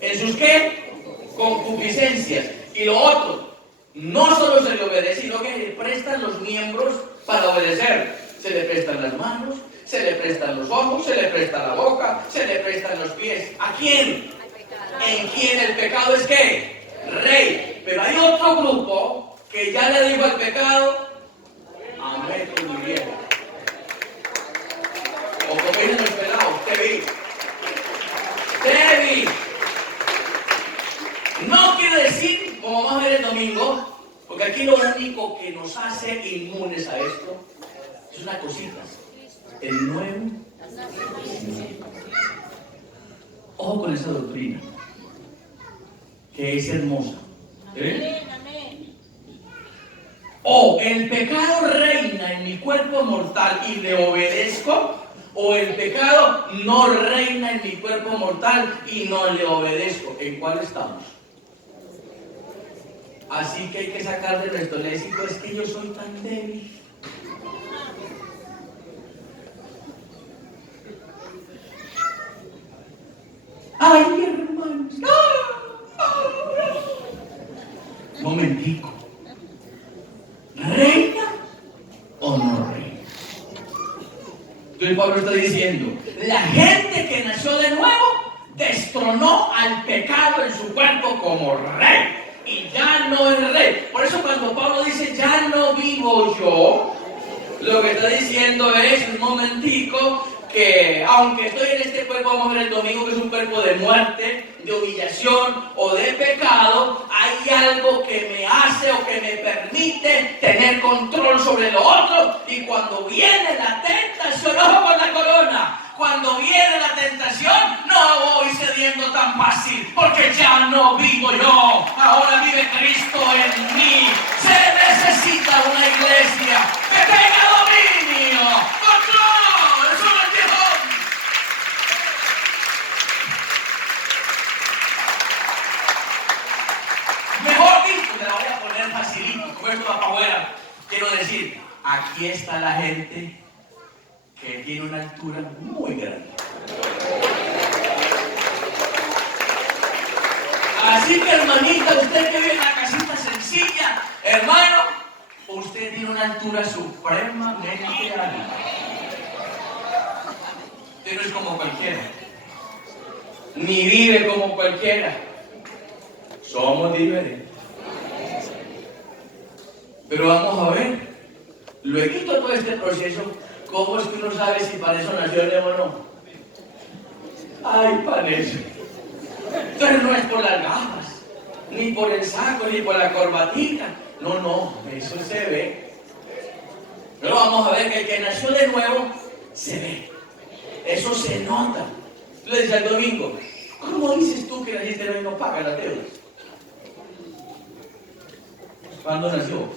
¿En sus qué? Concupiscencias. Y lo otro, no solo se le obedece, sino que le prestan los miembros para obedecer. Se le prestan las manos, se le prestan los ojos, se le presta la boca, se le prestan los pies. ¿A quién? ¿En quién el pecado es qué? Rey. Pero hay otro grupo que ya le dijo al pecado, amén, muy bien. O como dicen los pelados, te vi. Te vi. No quiere decir, como vamos a ver el domingo, porque aquí lo único que nos hace inmunes a esto es una cosita. El nuevo. Ojo con esa doctrina, que es hermosa. O el pecado reina en mi cuerpo mortal y le obedezco, o el pecado no reina en mi cuerpo mortal y no le obedezco. ¿En cuál estamos? Así que hay que sacar de nuestro léxico, es que yo soy tan débil. Ay, hermanos. Momentico. ¿Reina o no reina? Entonces Pablo está diciendo, la gente que nació de nuevo destronó al pecado en su cuerpo como rey. Y ya no es rey. Por eso cuando Pablo dice, ya no vivo yo, lo que está diciendo es, un momentico, que aunque estoy en este cuerpo, vamos a ver el domingo, que es un cuerpo de muerte, de humillación o de pecado, hay algo que me hace o que me permite tener control sobre lo otro. Y cuando viene la tentación, ojo con la corona, cuando viene la tentación, no voy cediendo tan fácil, porque ya no vivo yo, ahora vive Cristo en mí. Se necesita una iglesia que tenga dominio, control, eso lo entiendo. Mejor dicho, te la voy a poner facilito, como esto va para afuera. Quiero decir, aquí está la gente que tiene una altura muy grande. Así que, hermanita, usted que vive en una casita sencilla, hermano, usted tiene una altura supremamente alta. Usted no es como cualquiera, ni vive como cualquiera. Somos diferentes. Pero vamos a ver, luego de todo este proceso, ¿cómo es que uno sabe si para eso nació Leo o no? Ay, para eso. Entonces no es por las gafas, ni por el saco, ni por la corbatita. No, eso se ve. Pero vamos a ver que el que nació de nuevo, se ve. Eso se nota. Le dice al domingo, ¿cómo dices tú que naciste hoy no paga las deudas? ¿Cuándo nació?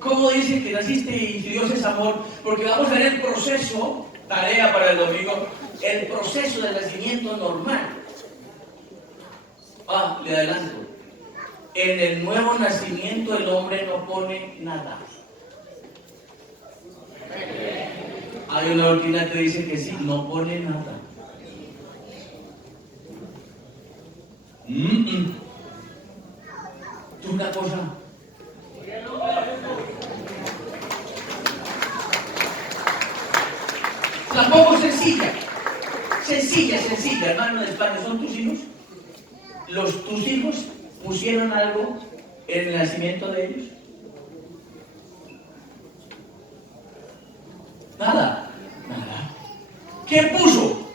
¿Cómo dice que naciste y Dios es amor? Porque vamos a ver el proceso, tarea para el domingo, el proceso del nacimiento normal. Le adelanto. En el nuevo nacimiento el hombre no pone nada. Hay una doctrina que dice que sí, no pone nada. Tú una cosa. Tampoco sencilla. Sencilla, hermano de España. ¿Son tus hijos? ¿Tus hijos pusieron algo en el nacimiento de ellos? Nada. ¿Quién puso?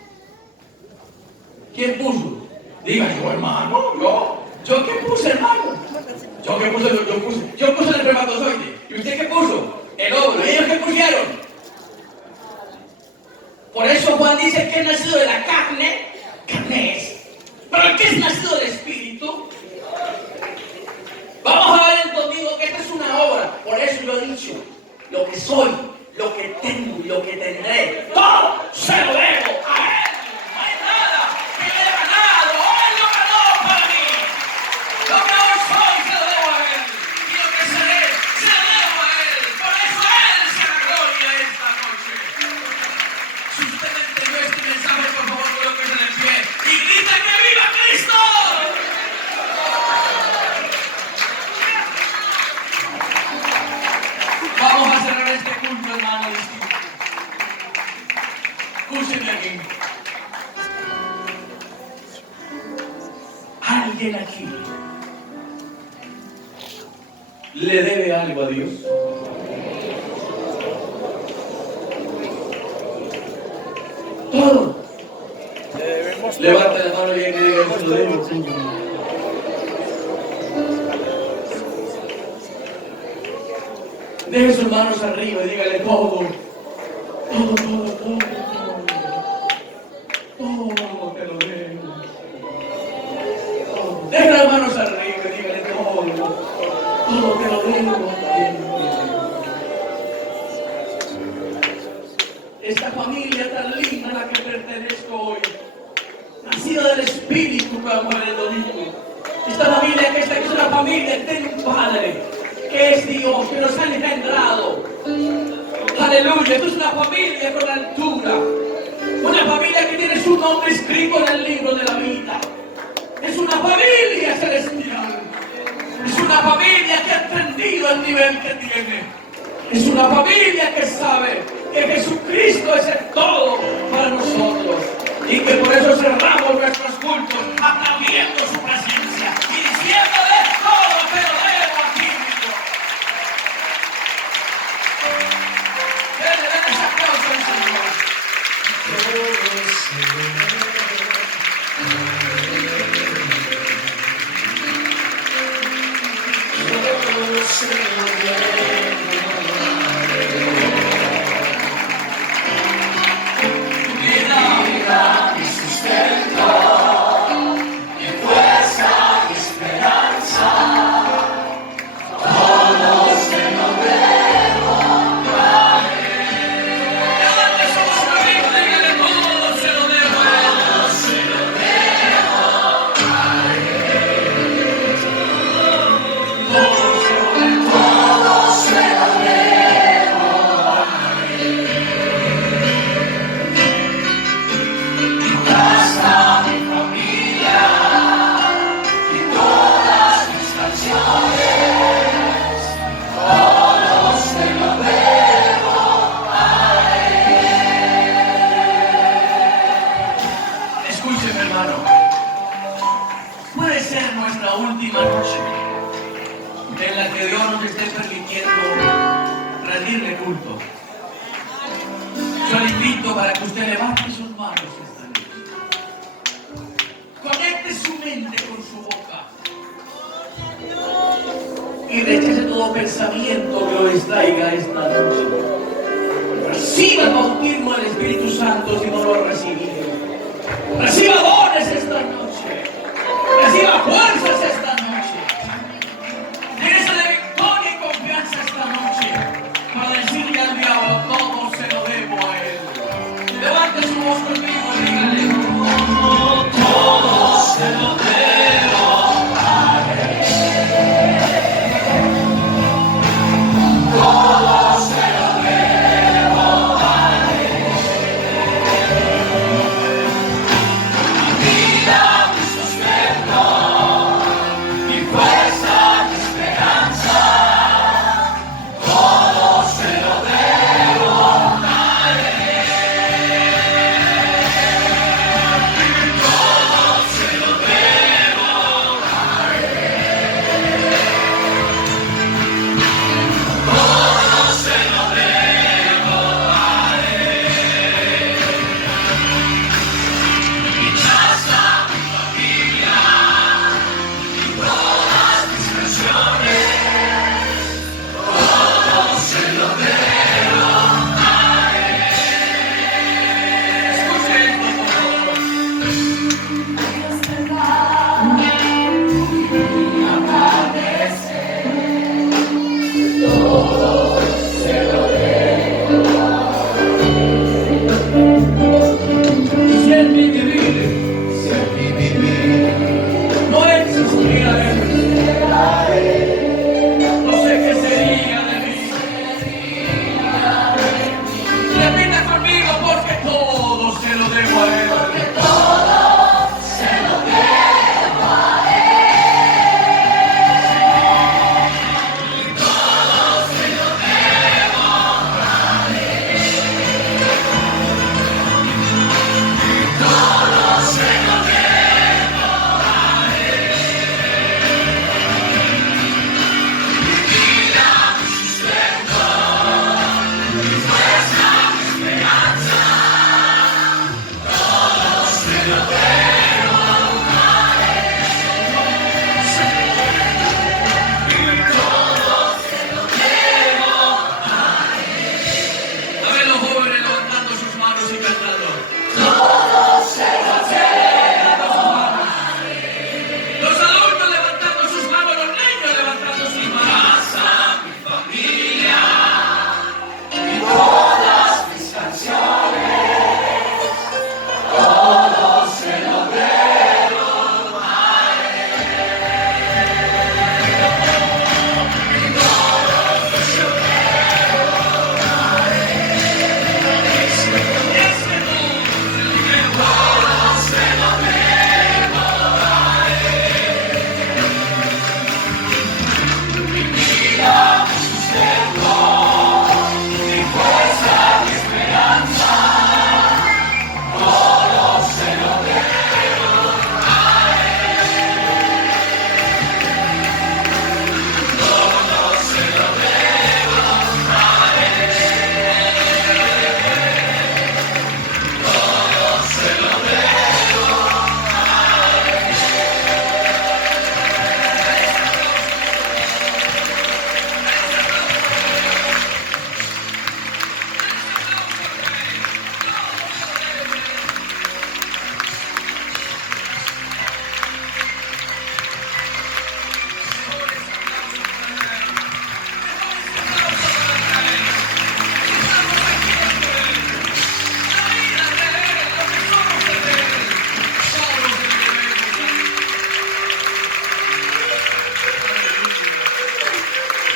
Diga yo, hermano, ¿yo qué puse, hermano? ¿Yo qué puse? Yo puse el espermatozoide. ¿Y usted qué puso? El óvulo. ¿Y ellos qué pusieron? Por eso Juan dice que es nacido de la carne es. Pero el que es nacido del Espíritu, vamos a ver el domingo que esta es una obra. Por eso yo he dicho, lo que soy, lo que tengo y lo que tendré, todo se lo debo a Él. No hay nada que me haya ganado. Él lo ganó para mí. Lo que hoy soy se lo debo a Él. Y lo que seré se lo debo a Él. Por eso Él se la gloria esta noche. Si usted me entendió este mensaje, por favor, colóquese de pie y grita que viva Cristo. Vamos a cerrar este culto, hermano. Escúcheme aquí. ¿Alguien aquí le debe algo a Dios? Todo. Levanta la mano y que diga, se lo debo, Señor. Deje sus manos arriba y dígale todo te lo debo. Deje las manos arriba y dígale todo te lo debo. Esta familia tan linda a la que pertenezco hoy, nacida del Espíritu, como en el domingo. Esta familia que es una familia que tiene un Padre, que es Dios, que nos ha engendrado. Aleluya, esto es una familia con altura. Una familia que tiene su nombre escrito en el libro de la vida. Es una familia celestial. Es una familia que ha entendido el nivel que tiene. Es una familia que sabe que Jesucristo es el todo para nosotros. Y que por eso cerramos nuestros cultos aplaudiendo su presencia y diciéndole todo te lo debo a ti, Dios. Denle ese aplauso al Señor. Para que usted levante sus manos esta noche. Conecte su mente con su boca. Y rechace todo pensamiento que lo distraiga esta noche. Reciba el bautismo del Espíritu Santo si no lo ha recibido. Reciba dones esta noche. Reciba fuerzas esta noche. Llénese de victoria y confianza esta noche para decirle al diablo, todo se lo debo a él. Levante su voz conmigo y dígale, todo se lo debo a él. Todo se lo debo a él. Mi vida, mi sustento, mi fuerza, mi esperanza, todo se lo debo a él. Todo se lo debo a él. Todo se lo debo a él. Mi casa, mi familia, y todas mis canciones, todo se lo debo a él. Escuche esto, por favor. Dios te da y amanece, todo se lo debo a él. Si en mi vivir no existiera él, no sé qué sería de mí. Repita conmigo, porque todo se lo debo a él. Porque todo se lo debo a él. Todo se lo debo a él. Todo se lo debo a él. Mi vida, mi sustento, mi fuerza, mi esperanza, todo se lo debo a él. Todo se lo debo a él. A ver los jóvenes levantando sus manos y cantando. Todo se lo debo a él. Los adultos levantando sus manos, los niños levantando sus manos. Mi familia y todas mis canciones, todo se lo debo a él. Todo se lo debo a él. Ese todo se lo debo a él. Mi vida, mi sustento, mi fuerza, mi esperanza, todo se lo debo a él. Todo se lo debo a él. Todo se lo debo a él.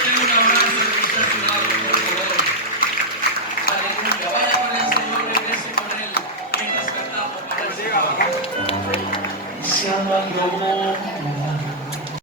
Tengo un abrazo de que está a su lado, por favor. Aleluya. Vaya con el Señor, regrese con él mientras cantamos para el Señor. Se llama